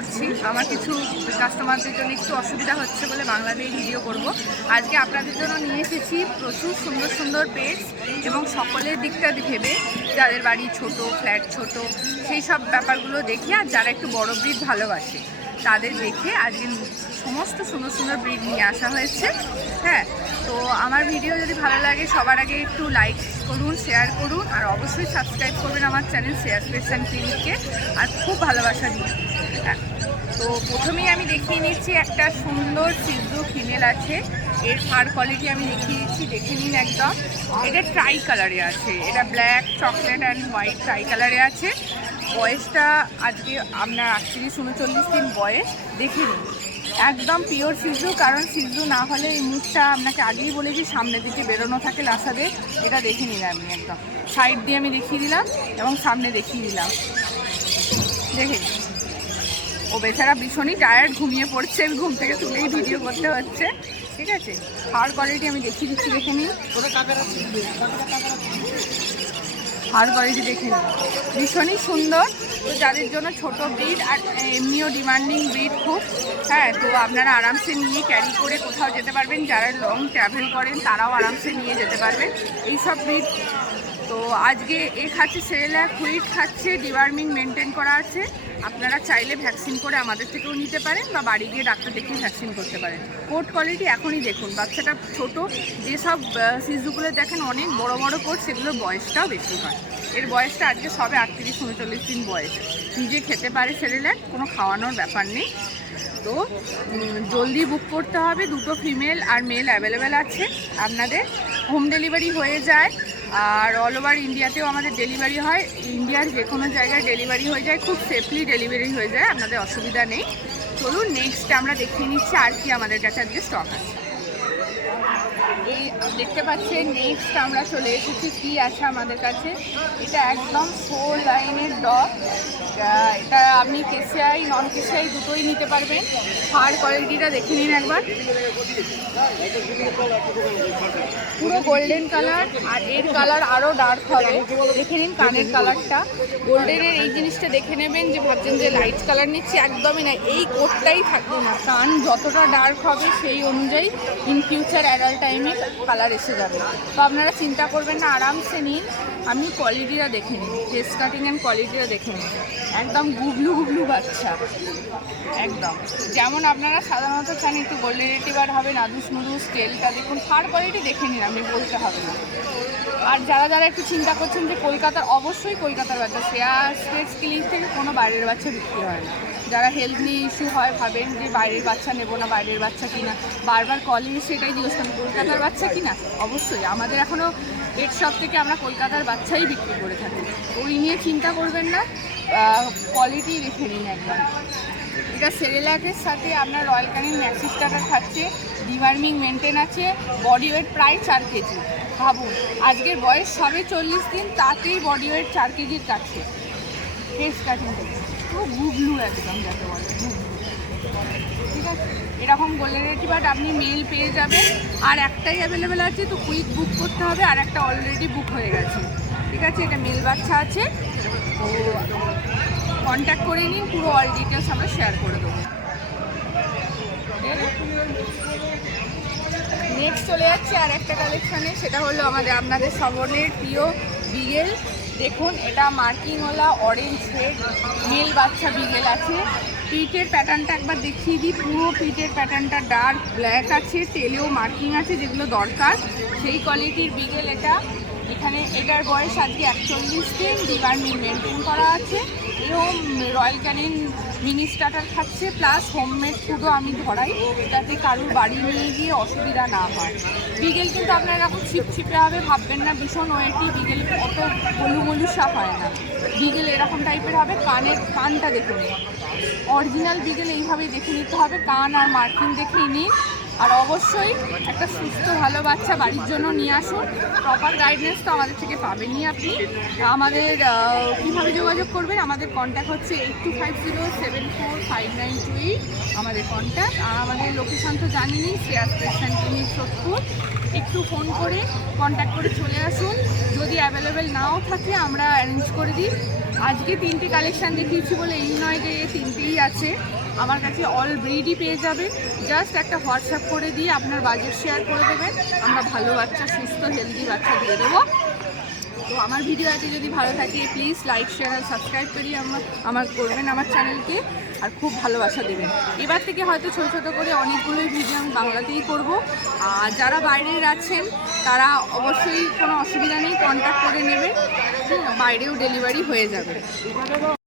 করছি। আমার কিছু কাস্টমারদের জন্য একটু অসুবিধা হচ্ছে বলে বাংলাতেই ভিডিও করব। আজকে আপনাদের জন্য নিয়ে এসেছি প্রচুর সুন্দর সুন্দর পেটস এবং সকলের দিকটা ভেবে, যাদের বাড়ি ছোট, ফ্ল্যাট ছোট, সেই সব ব্যাপারগুলো দেখে আর যারা একটু বড় ব্রিড ভালোবাসে তাদের দেখে আজকে সমস্ত সুন্দর সুন্দর ব্রিড নিয়ে আসা হয়েছে। হ্যাঁ, তো আমার ভিডিও যদি ভালো লাগে সবার আগে একটু লাইক করুন, শেয়ার করুন, আর অবশ্যই সাবস্ক্রাইব করবেন আমার চ্যানেল শেয়ার পেশন ক্লিনিককে, আর খুব ভালোবাসা দিন। তো প্রথমেই আমি দেখিয়ে নিচ্ছি একটা সুন্দর সিজু ফিমেল আছে। এর ফার কোয়ালিটি আমি দেখিয়ে দিচ্ছি, দেখে নিন একদম। এটা ট্রাই কালারে আছে, এটা black, chocolate and white try কালারে আছে। বয়সটা আজকে আপনার 38-39 দিন বয়স। দেখে নিন একদম পিওর সিজু, কারণ সিজু না হলে এই মুখটা আপনাকে আগেই বলেছি সামনের দিকে বেরোনো থাকে লাসাদের। এটা দেখে নিন আপনি একদম। সাইড দিয়ে আমি দেখিয়ে দিলাম এবং সামনে দেখিয়ে দিলাম। দেখে নিন, ও বেচারা ভীষণই টায়ার্ড, ঘুমিয়ে পড়ছে, ঘুম থেকে তুলেই ভিডিও করতে হচ্ছে। ঠিক আছে, হাড় কোয়ালিটি আমি দেখিয়ে দিচ্ছি, দেখে নিন। হাড় কোয়ালিটি দেখে নিন, ভীষণই সুন্দর। তো যাদের জন্য ছোট ব্রিড আর এমনিও ডিমান্ডিং ব্রিড খুব, হ্যাঁ, তো আপনারা আরামসে নিয়ে ক্যারি করে কোথাও যেতে পারবেন। যারা লং ট্রাভেল করেন তারাও আরামসে নিয়ে যেতে পারবেন এইসব ব্রিড। তো আজকে এ খাচ্ছে সেরেল্যাক, হুইট খাচ্ছে, ডিওয়ার্মিং মেনটেন করা আছে। আপনারা চাইলে ভ্যাকসিন করে আমাদের থেকেও নিতে পারেন বা বাড়ি গিয়ে ডাক্তার দেখিয়ে ভ্যাকসিন করতে পারেন। কোট কোয়ালিটি এখনই দেখুন, বাচ্চাটা ছোট। যেসব শিশুগুলো দেখেন অনেক বড় বড় কোট, সেগুলোর বয়সটাও বেশি হয়। এর বয়সটা আজকে সবে 38-39 দিন বয়স। নিজে খেতে পারে সেরেল্যাক, কোনো খাওয়ানোর ব্যাপার নেই। তো জলদি বুক করতে হবে। দুটো ফিমেল আর মেল অ্যাভেলেবেল আছে আপনাদের। হোম ডেলিভারি হয়ে যায়, আর অল ওভার ইন্ডিয়াতেও আমাদের ডেলিভারি হয়। ইন্ডিয়ার যে কোনো জায়গায় ডেলিভারি হয়ে যায়, খুব সেফলি ডেলিভারি হয়ে যায়, আপনাদের অসুবিধা নেই। চলুন নেক্সট আমরা দেখিয়ে নিচ্ছি আর কি আমাদের কাছে আজকে স্টক আছে। এই দেখতে পাচ্ছেন নেক্সট আমরা চলে এসেছি কি আছে আমাদের কাছে। এটা একদম 4 লাইনের ডগ। এটা আপনি কেসিআই নন কেসিআই দুটোই নিতে পারবেন। হাড় কোয়ালিটিটা দেখে নিন একবার, পুরো গোল্ডেন কালার, আর এর কালার আরও ডার্ক হবে। দেখে নিন কানের কালারটা, গোল্ডেনের এই জিনিসটা দেখে নেবেন, যে ভাবছেন যে লাইট কালার নিচ্ছি, একদমই না। এই কোটটাই থাকবে না, কান যতটা ডার্ক হবে সেই অনুযায়ী ইন ফিউচার অ্যাডাল্ট টাইমে কালার এসে যাবে। তো আপনারা চিন্তা করবেন না, আরামসে নিন। আপনি কোয়ালিটিটা দেখে নিন, ফেস কাটিং অ্যান্ড কোয়ালিটিটা দেখে নিন। একদম গুবলু গুবলু বাচ্চা, একদম যেমন আপনারা সাধারণত চান একটু গোল্ডেন রিট্রিভার হবে, নাদুস নুদুস। টেলটা দেখুন, ফার কোয়ালিটি দেখে নিন, আপনি বলতে হবে না। আর যারা যারা একটু চিন্তা করছেন যে কলকাতার, অবশ্যই কলকাতার বাচ্চা, শেয়ার পেটস ক্লিনিক থেকে কোনো বাইরের বাচ্চা বিক্রি হয় না। যারা হেলথ নিয়ে ইস্যু হয়, ভাবেন যে বাইরের বাচ্চা নেবো না, বাইরের বাচ্চা কিনা, বারবার কলিং সেটাই জিজ্ঞেস করেন কলকাতার বাচ্চা কিনা। অবশ্যই আমাদের এখনও পেট শপ থেকে আমরা কলকাতার বাচ্চাই বিক্রি করে থাকি। ওই নিয়ে চিন্তা করবেন না, কোয়ালিটি দেখে নিন একবার। এটা সেরেল্যাকের সাথে আপনার রয়্যাল ক্যানিন ম্যাক্সি স্টার্টার খাচ্ছে, ডিওয়ার্মিং মেনটেন আছে, বডি ওয়েট প্রায় 4 কেজি। ভাবুন আজকের বয়স সবে 40 দিন, তাতেই বডি ওয়েট 4 কেজির কাছে। ফেস কাটিং পুরো গুগলু একদম যাকে বলে, ঠিক আছে। এরকম গোল্ডেন রিট্রিভার আপনি মেল পেয়ে যাবেন, আর একটাই অ্যাভেলেবেল আছে, তো কুইক বুক করতে হবে, আর একটা অলরেডি বুক হয়ে গেছে। ঠিক আছে, এটা মেল বাচ্চা আছে, তো কন্ট্যাক্ট করে নিন, পুরো অল ডিটেলস আমরা শেয়ার করে দেবো। নেক্সট চলে যাচ্ছে আর একটা কালেকশানে, সেটা হলো আপনাদের সকলের প্রিয় বিগেল। দেখুন এটা মার্কিংওয়ালা অরেঞ্জ হেড মেল বাচ্চা বিগেল আছে। পিঠের প্যাটার্নটা একবার দেখিয়ে দিই, পুরো পিঠের প্যাটার্নটা ডার্ক ব্ল্যাক আছে, টেলেও মার্কিং আছে, যেগুলো দরকার সেই কোয়ালিটির বিগেল এটা। এখানে এটার বয়স আজকে 41 দিন, ডিওয়ার্মিং মেনটেন করা আছে। এও রয়্যাল ক্যানিন মিনি স্টার্টার খাচ্ছে, প্লাস হোমমেড ফুডও আমি ধরাই, যাতে কারুর বাড়ি নিয়ে গিয়ে অসুবিধা না হয়। বিগেল কিন্তু আপনার এরকম ছিপছিপে হবে, ভাববেন না ভীষণ ওয়েটি। বিগেল অত গলুমলুসা হয় না, বিগেল এরকম টাইপের হবে। কানটা দেখে নিন, অরিজিনাল বিগেল এইভাবেই দেখে নিতে হবে, কান আর মার্কিং দেখেই নিন। আর অবশ্যই একটা সুস্থ ভালো বাচ্চা বাড়ির জন্য নিয়ে আসুন। প্রপার গাইডেন্স তো আমাদের থেকে পাবেনই আপনি। আমাদের কীভাবে যোগাযোগ করবেন, আমাদের কন্ট্যাক্ট হচ্ছে 8250745928 আমাদের কন্ট্যাক্ট। আর আমাদের লোকেশান তো জানিনি, শেয়ার পেশন ক্লিনিক সোদপুর। একটু ফোন করে কন্ট্যাক্ট করে চলে আসুন। যদি অ্যাভেলেবেল নাও থাকে আমরা অ্যারেঞ্জ করে দিই। আজকে 3টে কালেকশান দেখিয়েছি বলে এই নয় যে 3টেই আছে, আমার কাছে অল ব্রিডই পেয়ে যাবেন। জাস্ট একটা হোয়াটসঅ্যাপ করে দিয়ে আপনার বাজেট শেয়ার করে দেবেন, আমরা ভালো বাচ্চা, সুস্থ হেলদি বাচ্চা দিয়ে দেবো। তো আমার ভিডিওটি যদি ভালো থাকে প্লিজ লাইক শেয়ার আর সাবস্ক্রাইব করি আমার করবেন আমার চ্যানেলকে, আর খুব ভালোবাসা দেবেন। এবার থেকে হয়তো ছোটো ছোটো করে অনেকগুলোই ভিডিও আমি বাংলাতেই করব। আর যারা বাইরের আছেন তারা অবশ্যই কোনো অসুবিধা নেই, কন্ট্যাক্ট করে নেবেন, বাইরেও ডেলিভারি হয়ে যাবে।